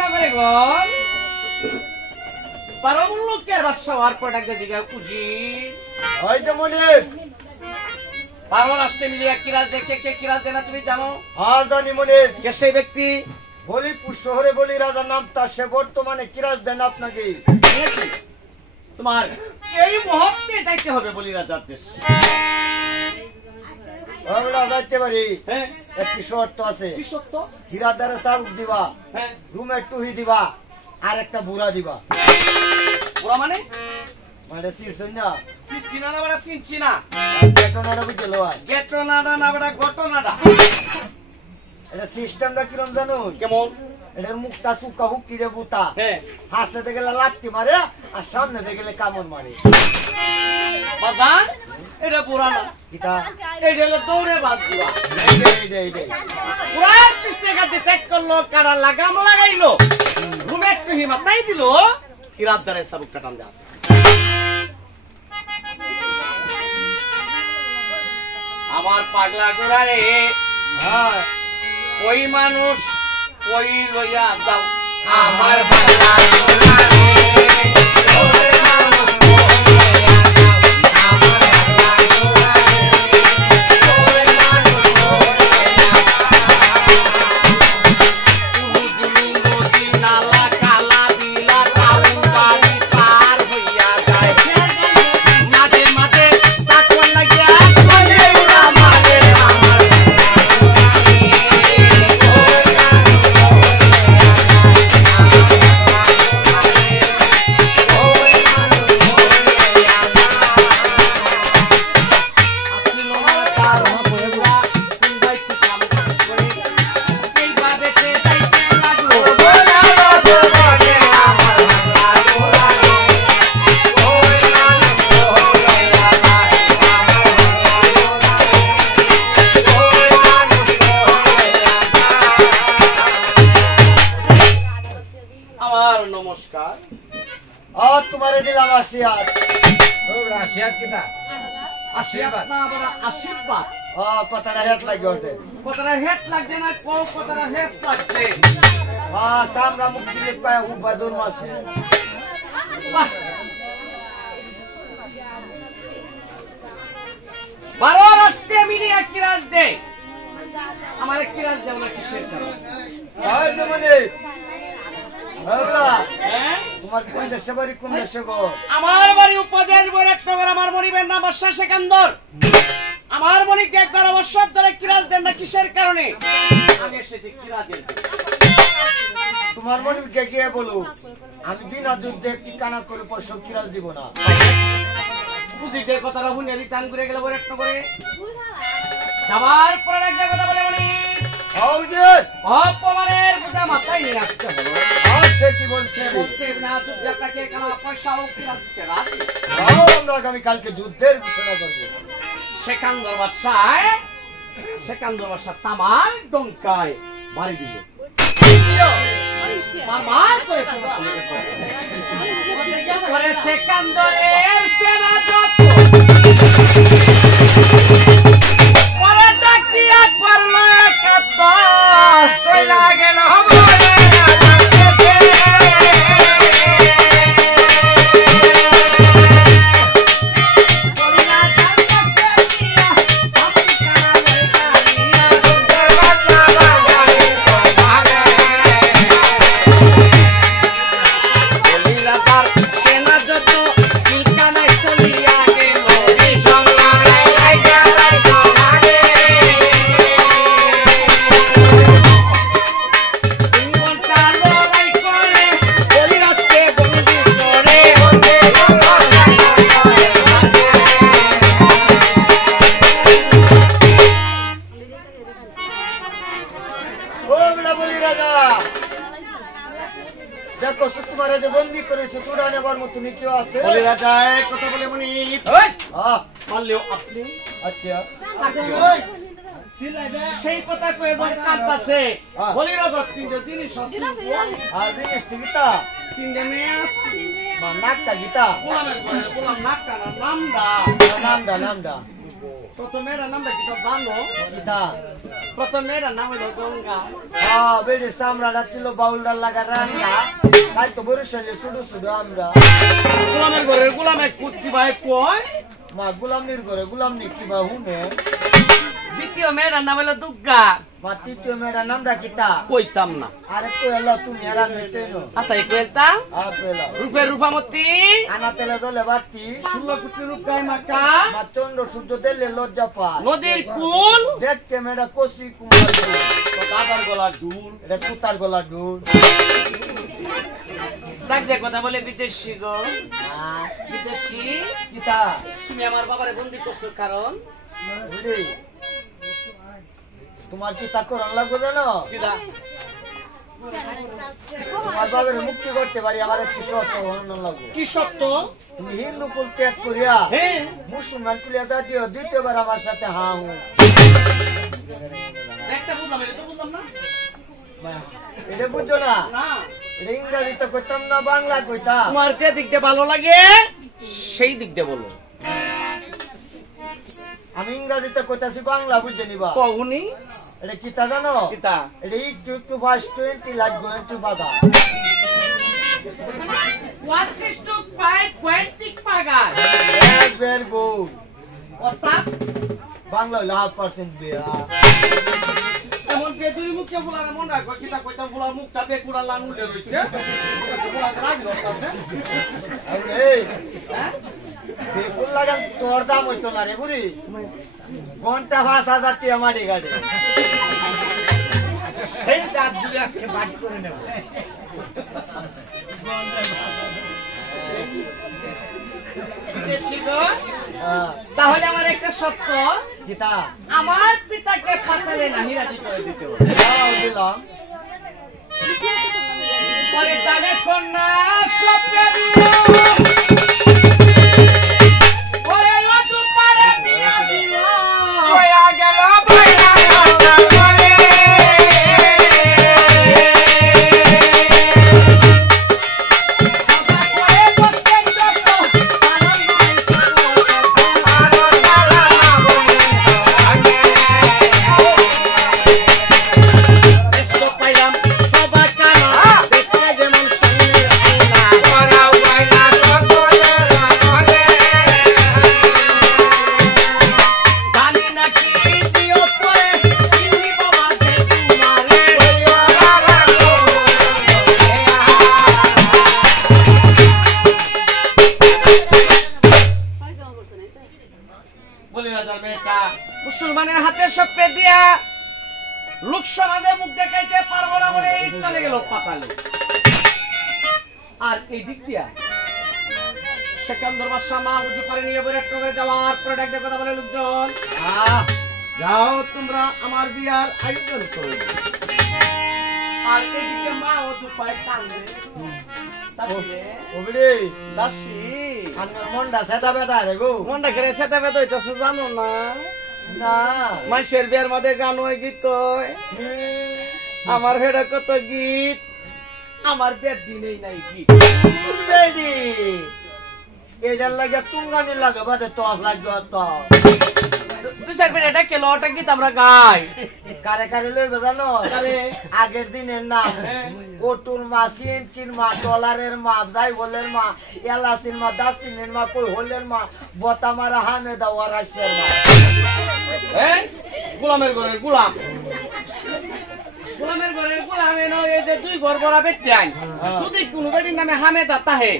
না করে গো পারমুল লোকের বাদশা হওয়ার পর ডাকতে জিগা কুজি ওই তো মনির পারো রাষ্ট্রে মিলিয়া কিরাজ দেখে কে কিরাজ দেনা তুমি জানো? হ্যাঁ জানি মনির। কে সেই ব্যক্তি? বলিপুর শহরে বলি রাজার নাম তার, সে বর্তমানে কিরাজ দেন আপনাকে। তোমার এই মুহূর্তে যাইতে হবে বলি রাজার দেশ। আমরা যাইতে পারি, হ্যাঁ একটি শর্ত আছে। কি সত্য? হিরাদারে চাবুক দিবা, হ্যাঁ রুমে টুহি দিবা, আর একটা বুড়া দিবা। পুরা মানে মানে চিরছুন না চিনা না বড় চিনছি না ঘটনাটা বুঝে লওয়া। গেটনাডা না বড় ঘটনাডা। এটা সিস্টেমটা কিরম জানো? কেমন? এটার মুখটা সুকা হুকি রে বুতা, হ্যাঁ হাসতে গেলে লাত্তি মারে আর সামনে গেলে কামড় মারে। বাজান এটা পুরা না, কিতা এইটা হলো দৌড়ে বাদ দিবা। এই পুরা পিস্তে গাতে চেক করলো, কাড়া লাগাম লাগাইলো, রুমে একটু হিমাতাই দিল, কিরাত দ্বারে সাবুক কাটান দেয়া। আমার পাগলা গোরা রে, হ্যাঁ ওই মানুষ ওই লইয়া যাও আমার পাগলা গোরা রে, ওই মানুষ ওই লইয়া যাও আমার পাগলা গোরা রে, ওই মানুষ ওই লইয়া যাও। তুমি নদী নালা কালা বিলা টাউন বাড়ি পার হইয়া যায়, মাঝে মাঝে তাকওয়া লাগিয়া সঙ্গে উড়া মারে আমার নমস্কার। আর তোমারে দিলাম আশীর্বাদ। আশীর্বাদ কিটা? আশীর্বাদ না বড় আশীর্বাদ। কথাটা হেট লাগে ওঠে। কতটা হেট লাগছে না কও, কতটা হেট লাগছে। আমরা মুক্তি পায় উপাদুর মাসে। বাহ, 12 রাষ্ট্রে মিলিয়া কিরাজ দে। আমার কিরাজ দেব না কিসের কারণে? হয় যেমনে হ্যাঁ তোমার কোন দেশে বাড়ি, কোন দেশে গো? আমার বাড়ি উপদেশ বৈরাটনগর। আমার মনিবের নাম বাদশা সেকান্দর। আমার মনিকে একবার অবসর ধরে কিরাজ দেন না কিসের কারণে? আমি এসেছি কিরাজের। তোমার মনিবকে গিয়ে বলো আমি বিনা যুদ্ধে ঠিকানা করে পয়সা কিরাজ দিব না। বুঝিতে কথাটা শুনে রিটার্ন করে গেল বৈরাটনগরে। যাবার পরে একটা কথা বলে মনি, অপমানের বোঝা মাথায় নিয়ে আসতে হলো। সে কি বলছে? বলছে না যুদ্ধে আপনাকে কেন পয়সা হোক কিরাজ দিতে রাজি। আমরা আগামীকালকে যুদ্ধের ঘোষণা করবো। সেকান্দর বাদশা তামার ডঙ্কায় বাড়ি দিল। মারমার করে করে সেকান্দরের সেনা যত পরে ডাকি একবার লয় কাত চলা গেল সেই কথা কয়ে কাঁদতাছে। বলি রাজা তিনটে জিনিস তিনটে মেয়ে আছে। নাকটা গীতা বললাম নাকটা না নামটা। নামটা প্রথমে নামটা কি জানো? গীতা প্রথম মেয়েটার নাম হলো গঙ্গা। বেড়ে চামড়াটা ছিল বাউলদার লাগা রান্না তাই তো বরিশালে শুধু শুধু আমরা গোলামের ঘরের গোলাম এক কুত্তি ভাই কয় মা গুলামনির ঘরে গুলামনি কিবা হুনে। দ্বিতীয় মেয়েটার নাম হলো দুর্গা। মা তৃতীয় মেয়েটার নামটা কিতা কইতাম না। আরে কইলা তুমি আর আমি তেনো আচ্ছা এই কইতা কইলা রূপের রূপামতি আনা তেলে দলে বাতি 16 কোটি রূপায় মাকা মা চন্দ্র সূর্য দিলে লজ্জা পা নদীর কুল দেখতে মেয়েটা কষি কুমার দাদার গলা ঢুল এটা কুতার গলা ঢুল ডাক দিয়ে কথা বলে বিদেশি গো বিদেশি কিতা তুমি আমার বাবারে বন্দি করছো কারণ বুঝলি তোমার কিতা করন লাগবে জানো কিদা তোমার বাবার মুক্তি করতে পারি আমার একটি শর্ত হন লাগবে কি সত্য তুমি হিন্দু কুল ত্যাগ করিয়া হ্যাঁ মুসলমান কুলিয়া দিও দ্বিতীয়বার আমার সাথে হা হু একটা বুঝলাম এটা তো বুঝলাম না এটা বুঝছো না না এটা ইংরেজিতে কইতাম না বাংলা কইতাম তোমার যে দিক দিয়ে ভালো লাগে সেই দিক দিয়ে বলো আমি ইংরেজিতে কইতাছি বাংলা বুঝে নিবা কহুনি এটা কিতা জানো কিতা এটা একটু ফার্স্ট 20 লাখ গোয়েন টু বাজার what is to fight quantic pagar very good অর্থাৎ বাংলা হলো 100% বেয়া এমন যে দুই মুখে ফুলার মন রাখো কিতা কইতা ফুলার মুখটা বেকুড়া লাঙ্গুলে রইছে ফুলা রাগ করতেছে এই হ্যাঁ বেকুল লাগান তোর দাম হইতো না রে বুড়ি ঘন্টা 5000 টাকা মাটি গাড়ি এই দাঁতগুলি আজকে বাটি করে নেব। বিদেশি গো তাহলে আমার একটা সত্য কিতা আমার পিতাকে পাতালে নাহি রাজি করে দিতে হবে দিলাম পরে তালে কন্যা সপে দিও পরে অতু পারে বিয়া দিও কইয়া গেল বইরা গেল বলে মুসলমানের হাতে সপে দিয়া লোক সমাজে মুখ দেখাইতে পারবো না বলে চলে গেল পাতালে। আর এই দিক দিয়া সেকান্দর বাদশা মা উজু করে নিয়ে বলে টবে যাওয়ার পরে ডাক দিয়ে কথা বলে লোকজন যাও তোমরা আমার বিয়ার আয়োজন করে দিও। আর এইদিকে মা ও দুপায় কান্দে দাসি আমার মনটা সেটা বেদা রে গো মনটা করে সেটা বেদা হইতাছে জানো না না মানুষের বিয়ার মধ্যে গান হয় গীত আমার হেডা কত গীত আমার বিয়ার দিনেই নাই গীত এটার লাগে তুঙ্গানি লাগে বাদে তো লাগবে তো তুই স্যার এটা কেলো ওটা গীত আমরা গাই কারে কারে লইবে জানো আগের দিনের নাম ওটুর মা সিনচির মা ডলারের মা জাইবলের মা এলাচির মা দাসিনের মা কই হলের মা বতা মারা হামেদা ওয়ারাশের মা গোলামের ঘরের গোলাম গোলামের ঘরের গোলাম এনো এই যে দুই ঘর বড়া বেটে আইন যদি কোনো বেটির নামে হামেদা তাহে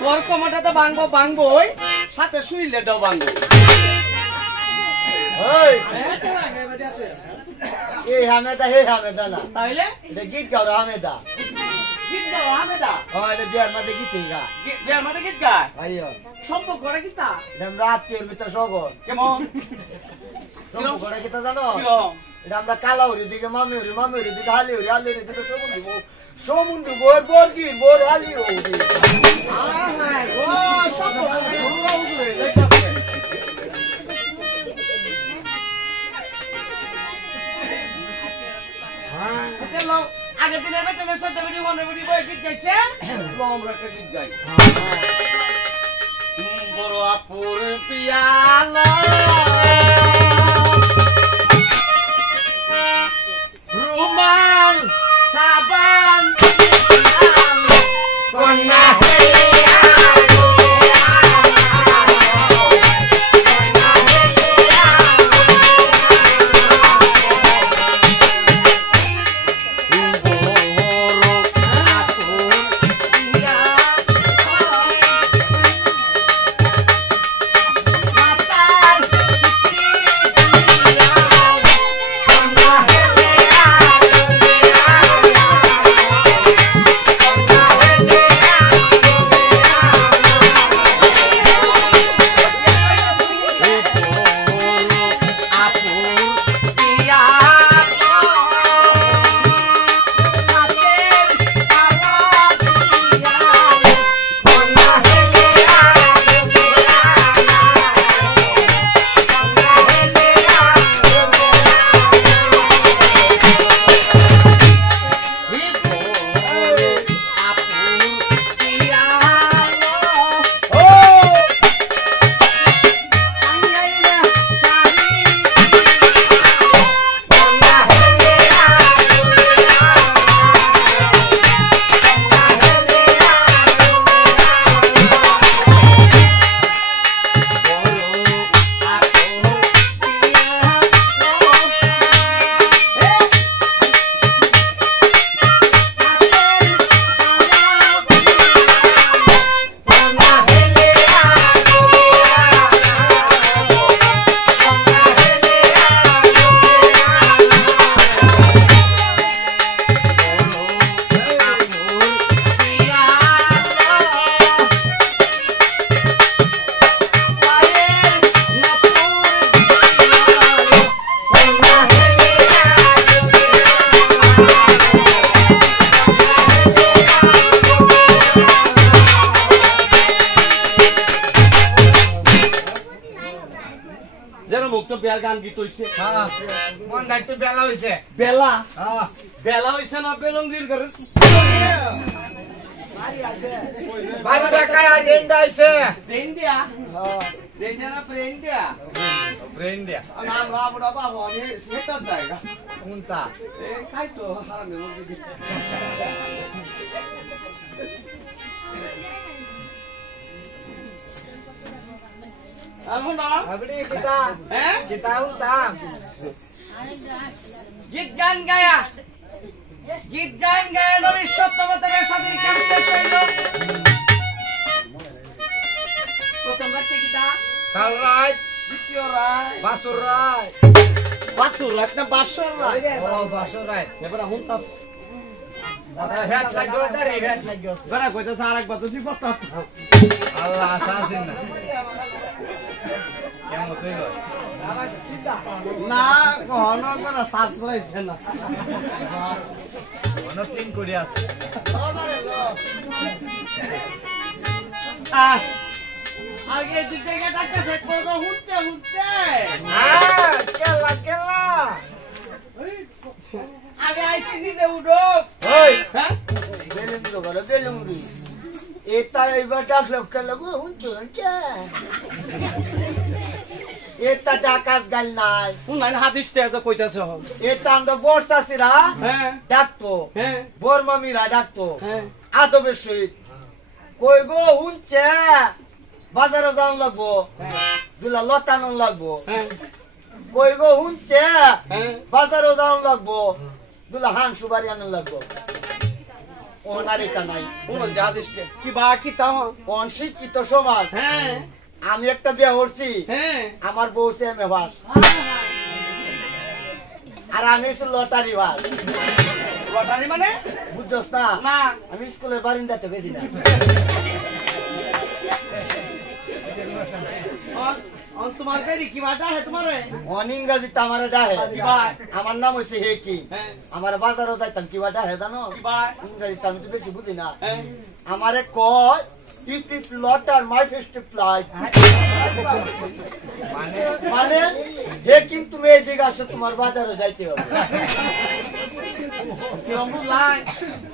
তোর কমাটা তো ভাঙবো ভাঙবই সাথে শুইলে ডাও ভাঙবো এই হামেদা হে হামেদা না তাইলে এটা গীত গাও হামেদা গীত গাও হামেদা এটা বিয়ার মধ্যে গীতই গা বিয়ার মধ্যে গীত গায় ভাইও সম্পর্ক করে গীতা রাতের ভিতর সগর কেমন সম্পর্ক করে গীতা জানো কিরম এটা আমরা কালাউরি দিকে মামিউরি মামিউরি দিকে হালিউরি হালিউরি দিকে সমুদ্র বই বর্গি বোর হালি হৌরি আগে দিনের বেতনে 14 বিডি 15 বিডি বই গীত গাইছে আমরা একটা গীত গাই বড় আপুর পিয়ালা সাবান কন্যা বিয়ার গান গীত হইছে হ্যাঁ মন দাইতে বেলা হইছে বেলা হ্যাঁ বেলা হইছে না বেলঙ্গির করে ভাই টাকা দেন দাইছে দেন দিয়া দেন না প্রেম দিয়া ব্রেন দিয়া নাম রাবড়া বাবা আমি সেটা জায়গা কোনটা এ খাই তো হারামে মুরগি আমনা আপনি কিতা হ্যাঁ কিতা উতা গীত গান গায়া নবী সত্যবতের সাথে কেমন শেষ হইল প্রথম রাতে গীতা কাল রাত দ্বিতীয় রাত বাসুর রাত বাসুর রাত না বাসর রাত ও বাসুর রাত এবারে হুনতাস আদা ভেট লাগো তারে ভেট লাগো বেড়া কইতাছ আরেকবার তো দিব তা আল্লাহ আসাসিন না কেমন কইল না কখনো করে সাজ করাইছে না কোন তিন কোটি আছে আগে দিকে ডাকতেছে কোন হুনছে হ্যাঁ কেলা কেলা আগে আইছি নিতে উঠো ওই হ্যাঁ বেলুন করে বেলুন এটা এবার ডাকলো কেলাগো হুঁচু এটা ডাকাস গাল নাই শুনাই হাদিস তে তো কইতাছ এটা আমরা বর্তাছিরা হ্যাঁ ডাকতো হ্যাঁ বর্মামিরা ডাকতো হ্যাঁ আদবের সহিত কই গো হুঁচে বাজারে যাওয়ান লাগবো দুলা লতানো লাগবো হ্যাঁ কই গো হুঁচে হ্যাঁ বাজারে যাওয়ান লাগবো দুলা হান সুবারি আনান লাগবো ওনারিতা নাই শুনুন যা হাদিস তে কি বাকি তাও অনশিক্ষিত সমাজ হ্যাঁ আমি একটা বিয়ে করছি হ্যাঁ আমার বউ সেম ভাস আর আমি লটারি ভাস লটারি মানে বুঝছস না না আমি স্কুলের বারিন্দাতে গেছি না তোমার গাড়ি কি বাটা হে তোমারে অন ইংরাজিতে আমার ডাহে কি ভাই আমার নাম হচ্ছে হেকি হ্যাঁ আমার বাজারও যাইতাম কি ডাহে জানো কি ভাই ইংরাজিতে আমি তো বেশি বুঝি না হ্যাঁ আমারে কয় ইট ইট লটার মাই ফেস্টিভ লাইফ মানে হে কিন্তু মেয়ে দিকে আসে তোমার বাজারে যাইতে হবে কিরম বুঝলাই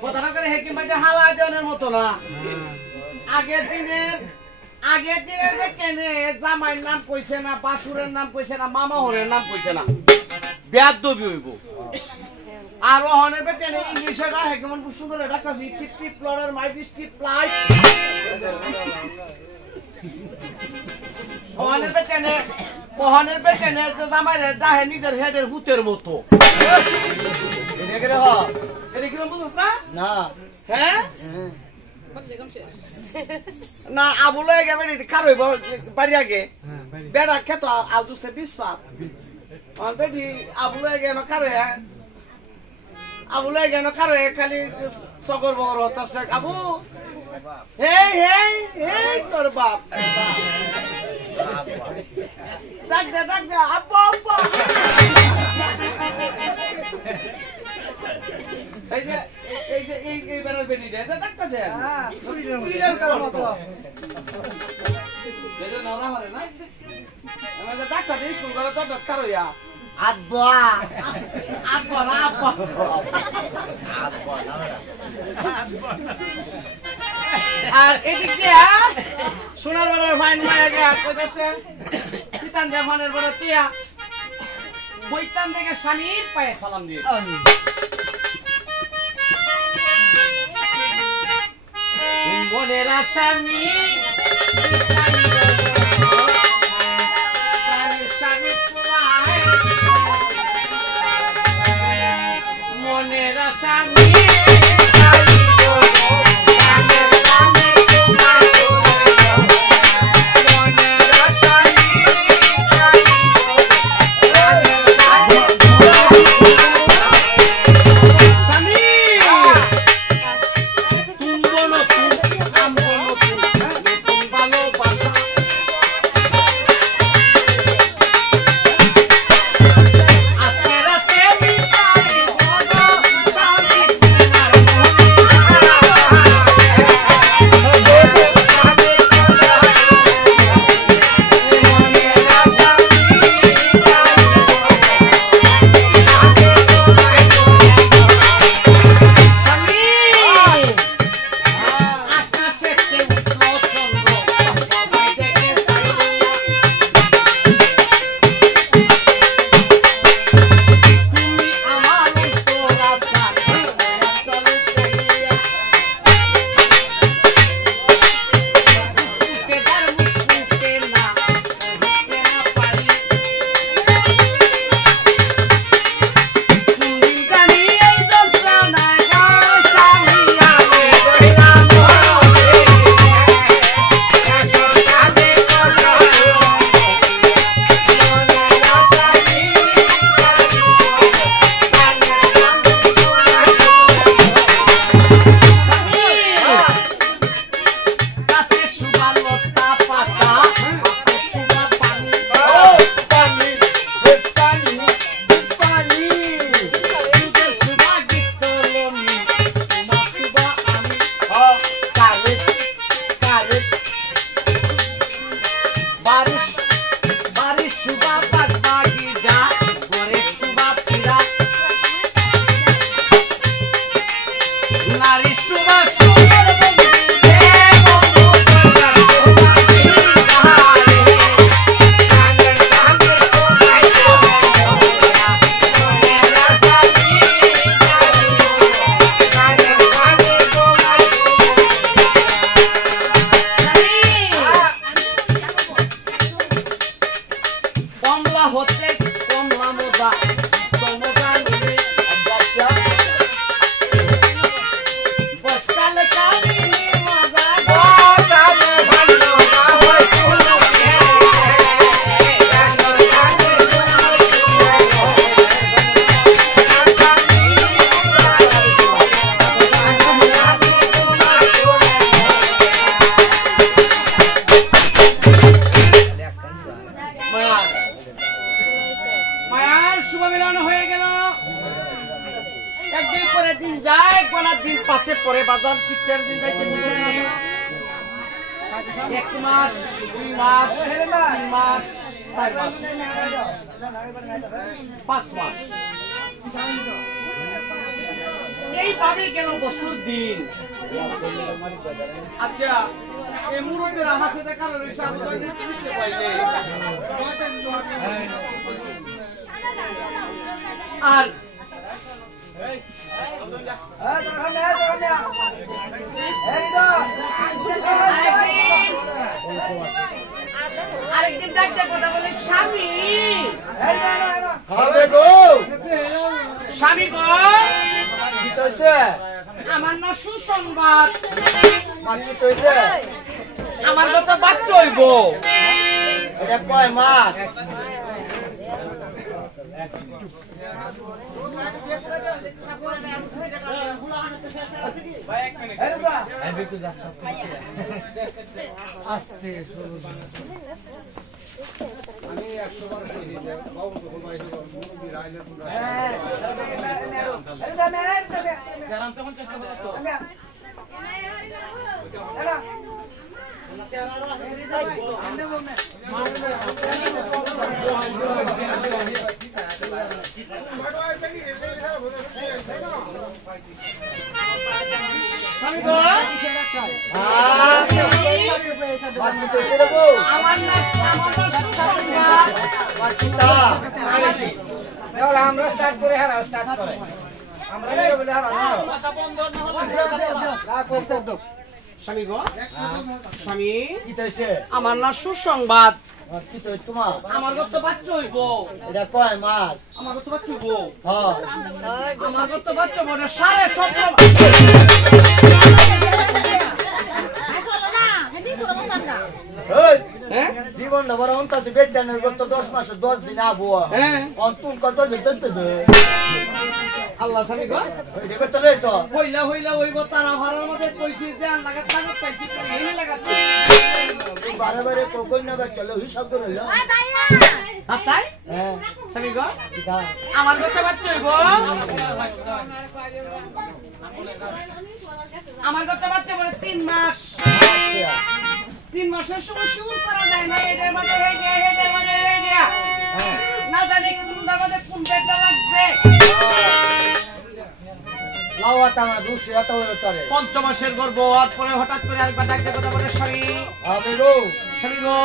কথাটা করে হেকিম ভাইটা হালা দেওয়ার মতো না আগের দিনের যে কেনে জামাইয়ের নাম কইছে না বাসুরের নাম কইছে না মামা হরের নাম কইছে না বেয়াদবি হইব আর ওহনে বেটেনে ইংলিশে রাখে কেমন খুব সুন্দর ডাকতাছি টিপটি প্লরার মাইটি স্টিপ প্লাই ওহনের বেটেনে যে জামাইরে ডাহে নিজের হেডের হুতের মতো এটা কি রে হ এটা কিরম বুঝছ না হ্যাঁ না আবুলে গেবে কার হইব বাড়ি আগে বেড়া খেতো আলদুসে বিশ্বাস আর বেটি আবুলে গেল কারে আবুলে গেল কারে খালি সগর বগর হতাছে আবু হেই হেই হেই তোর বাপ ডাক দে আব্বু আব্বু এই বেড়ার বেটি দে ডাক্তার দে কুইলার করতো যেটা নরা হরে না আমাদের ডাক্তার দিয়ে স্কুল করে তো ডাক্তার হইয়া আব্বা আর এদিক দিয়ে সোনার বড় ফাইন মায়া গিয়া কইতেছে কিতান দে ফানের বড় টিয়া বইতান দেখে স্বামীর পায়ে সালাম দিয়ে মনের আসামি মনের আসামি এইভাবে কেন বছর দিন আচ্ছা এই মুরব্বীর আমার সাথে কারণ পাইলে আর আরেকদিন ডাকতে কথা বলে স্বামী হবে গো স্বামী গো কি কইছে আমার না সুসংবাদ মা কি কইছে আমার কত বাচ্চা হইব এটা কয় মাস স্বামী গো বাকি কইছে রে গো আমার না সুসংবাদ বাকিটা আমরা স্টার্ট করে হারা স্টার্ট করে আমরা বলে হারা স্বামী গো স্বামী কি কইছে আমার না সুসংবাদ কি কই তোমার আমার কত বাচ্চা হইব এটা কয় মাস আমার কত বাচ্চা হইব হ্যাঁ আমার কত বাচ্চা বড় 17.5 এই হ্যাঁ জীবন না বড় অন্তত বেডানের গত 10 মাসে 10 দিন আবুয়া হ্যাঁ অন্তুন কত দিতে দে আল্লাহ স্বামী গো ওই দেখো তো রে তো হইলা হইব তারা ঘরের মধ্যে কইছি যে আর লাগাত লাগাত পাইছি এই লাগাত বারে বারে কোকই না চলো হিসাব করে লো আচ্ছা হ্যাঁ স্বামী গো কিটা আমার কত বাচ্চা হইব আমার কত বাচ্চা বড় 3 মাস 3 মাসের সময় শুরু করা যায় না এটার মধ্যে হয়ে গিয়া না জানি কোনটার মধ্যে কোন ডেটটা লাগছে লাওয়াতা না দুশে এত হলো তরে 5 মাসের গর্ভ আর পরে হঠাৎ করে আরেকবার ডাকতে কথা বলে স্বামী আমি গো স্বামী গো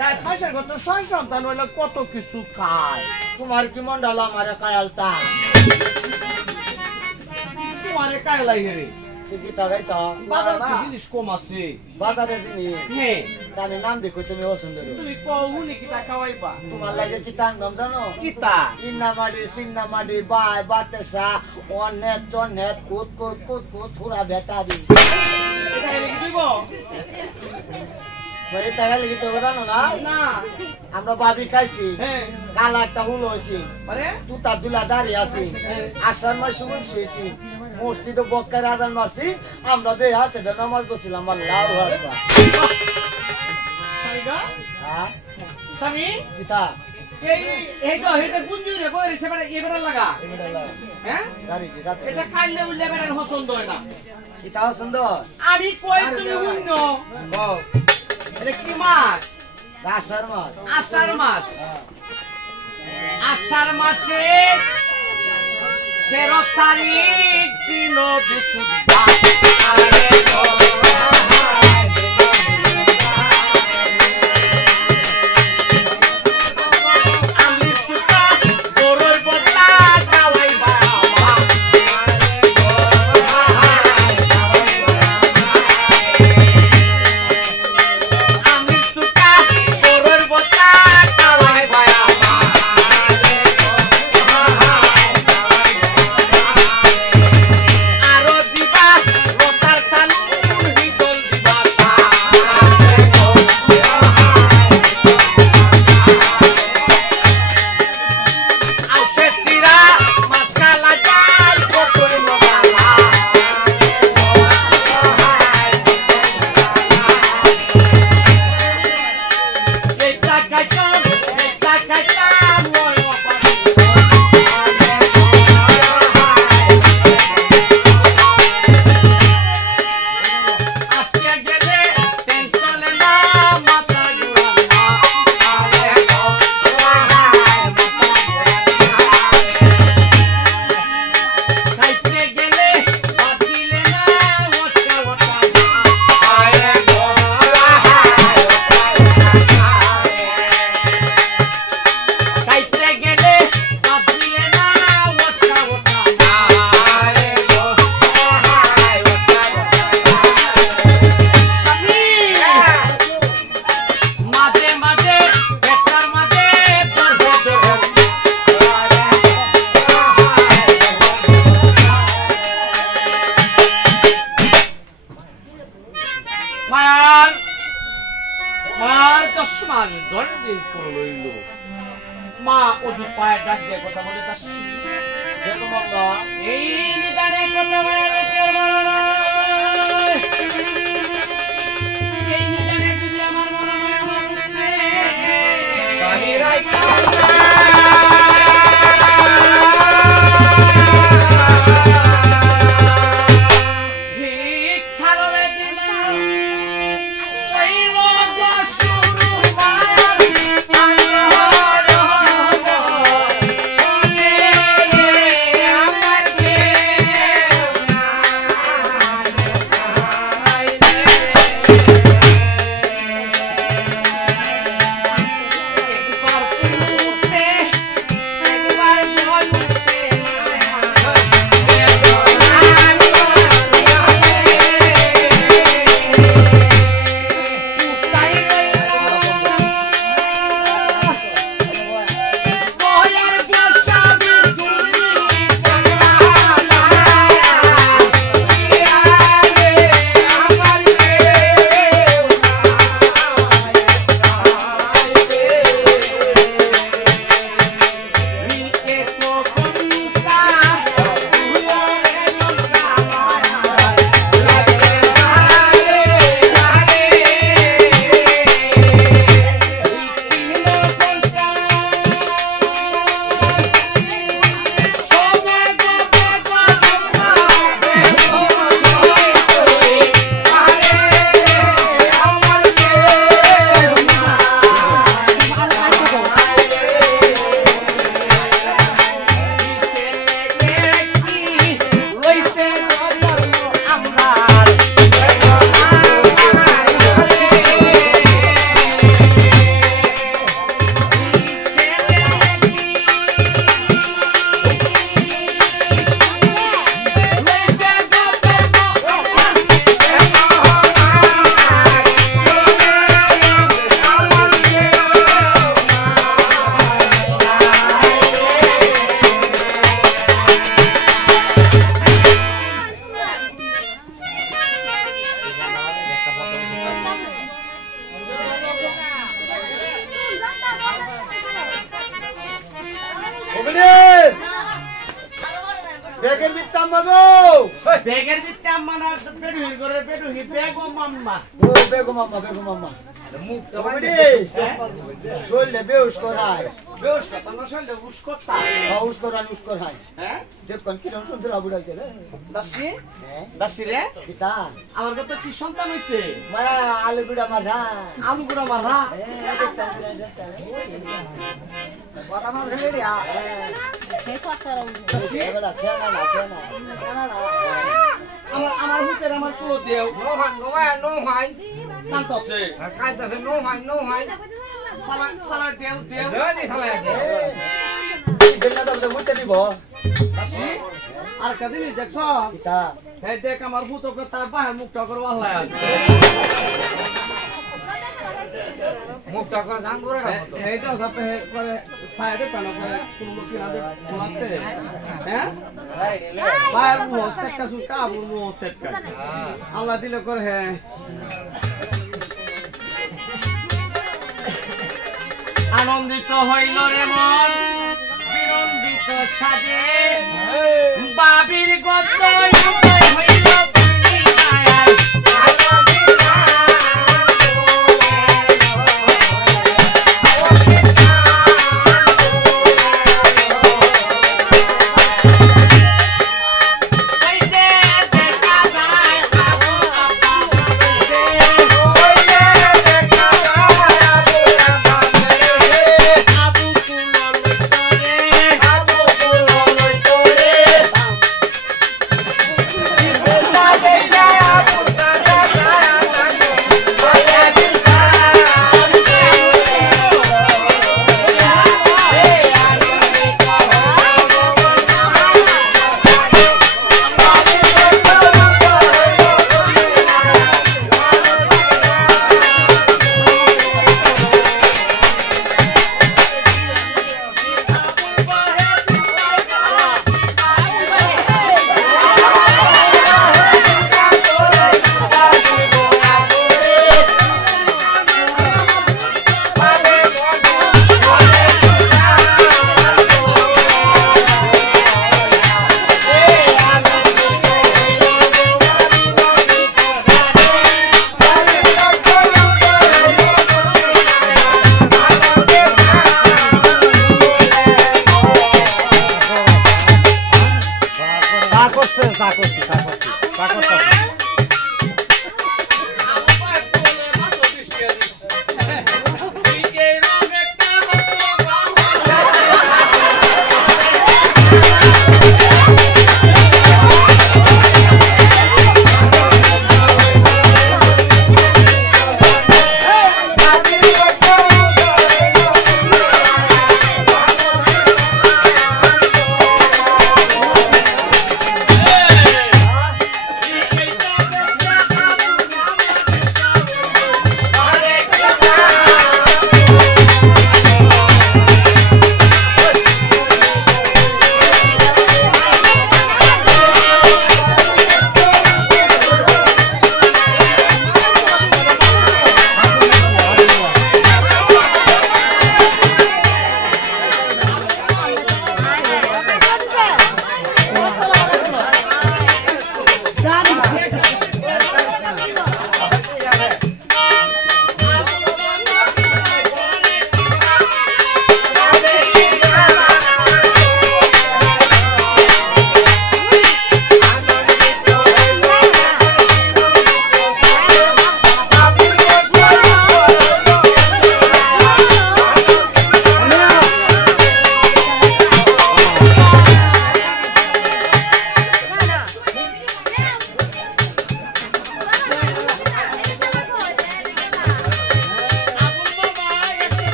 রাত মাসের গত 6 সন্তান হইলো কত কিছু খায় তোমার কি মন্ডল আমারে কায়ালতা তোমারে কায় লাগে রে কি তাগাইতা বাজার কি জিনিস কম আছে বাজারে দিনি হ্যাঁ তাহলে নাম দেখো তুমি অসুন্দর তুমি কহুনি কিতা খাওয়াইবা তোমার লাগে কি তাং নাম জানো কিতা চিন্না মাডি বাই বাতেসা অনেক চনেক কুত কুত কুত কুত পুরা বেটা দি এটা কি দিব ওই তারা লাগি তো জানো না না আমরা বাবি খাইছি হ্যাঁ কালা একটা হুলো হইছি মানে তুতা দুলা দাঁড়িয়ে আছি আসার মাস শুরু শেছি মসজিদে বক্কার আজান মারছি আমরা বে হাতে নামাজ বসছিলাম আল্লাহু আকবার স্বামী গো হ্যাঁ স্বামী কিতা এই যে গুঞ্জু রে বই রে সেবারে এবারে লাগা এগুলা লা হ্যাঁ দাঁড়ি কি যাতে এটা খাইলে উল্লে বেড়ার পছন্দ হয় না কিতা সুন্দর আমি কই তুমি হুন্ন ও এটা কি মাস আসার মাস আষাঢ় মাস হ্যাঁ আষাঢ় মাসে 13 তারিখ দিন বিশুদ্ধা আরে গো আমি সুতা তোরই বটা যাওয়াই বাবা আমি সুতা তোরই বটা যাওয়াই বাবা আরো দিবা রতার চালু হৃদয় মান ধরে দিন করল মা ওদি পায়ে ডাক দিয়ে কথা বলে দাসি বেগম আম্মা এই নিদানে কথা বলে লোকের মনে নয় এই নিদানে যদি আমার মনে নয় আমার গানি রাইতা বেগের বিত্তা আম্মা গো বেগের বিত্তে আম্মা না পেটু হি করে পেটু হি বেগম আম্মা ও বেগম আম্মা মুখটা বলি শরীরে বেউস করায় বেশ কথা শুনলে উস্কতা উস করায় হ্যাঁ দেখুন কিরম সুন্দর আবুড়াইছে রে দাসি হ্যাঁ দাসি রে কিতা আমার কত কি সন্তান হইছে মায়া আলুগুড়া মাঝা আলু গুড়া মারা কথা মার ফেলে রে দাসি এবারে সেনা আমার আমার হুতের আমার কুলো দেও নোহান গোয়া নোহান কান্তছে কাইতাছে নোহান নোহান সালা সালা দেও দেও দেদি সালা দে দিনা দাও বুঝতে দিব দাসি আর কাদিন দেখছ কিতা হে যে আমার হুতকে তার বাহে মুখটা করে আল্লাহ মুখটা করে জান করে রাখো তো এইটা যাবে করে ছায়া দে পানো করে কোন মুখি না দে আছে হ্যাঁ বাইর মো সেটটা সুকা মো সেটটা আল্লাহ দিলে করে হ্যাঁ আনন্দিত হইল রে মন বিনন্দিত সাজে বাবির গত হইল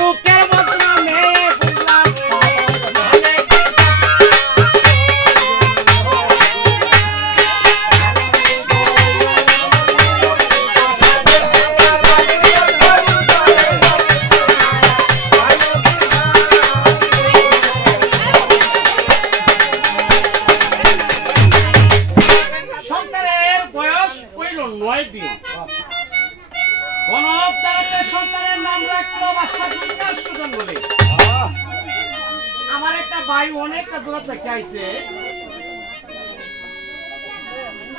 লোকের বদনামে বুঝলাম সন্তানের বয়স হইল 9 দিন। গণক দাঁড়াতে সন্তানের নাম রাখলো বাদশা দুনিয়ার সুজন বলে। আমার একটা ভাই অনেকটা দূর থেকে আইছে,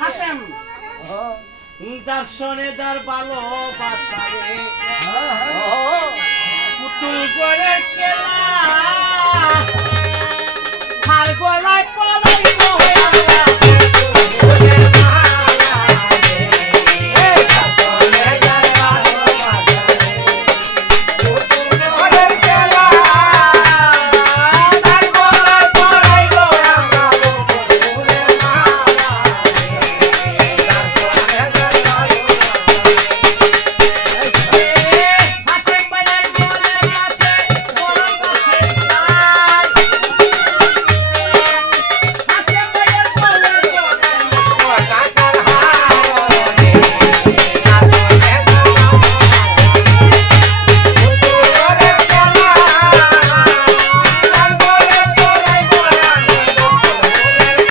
হাসেম যার সনে যার ভালোবাসা রে পুতুল করে কেলা হার গলায় পলাইব হইয়া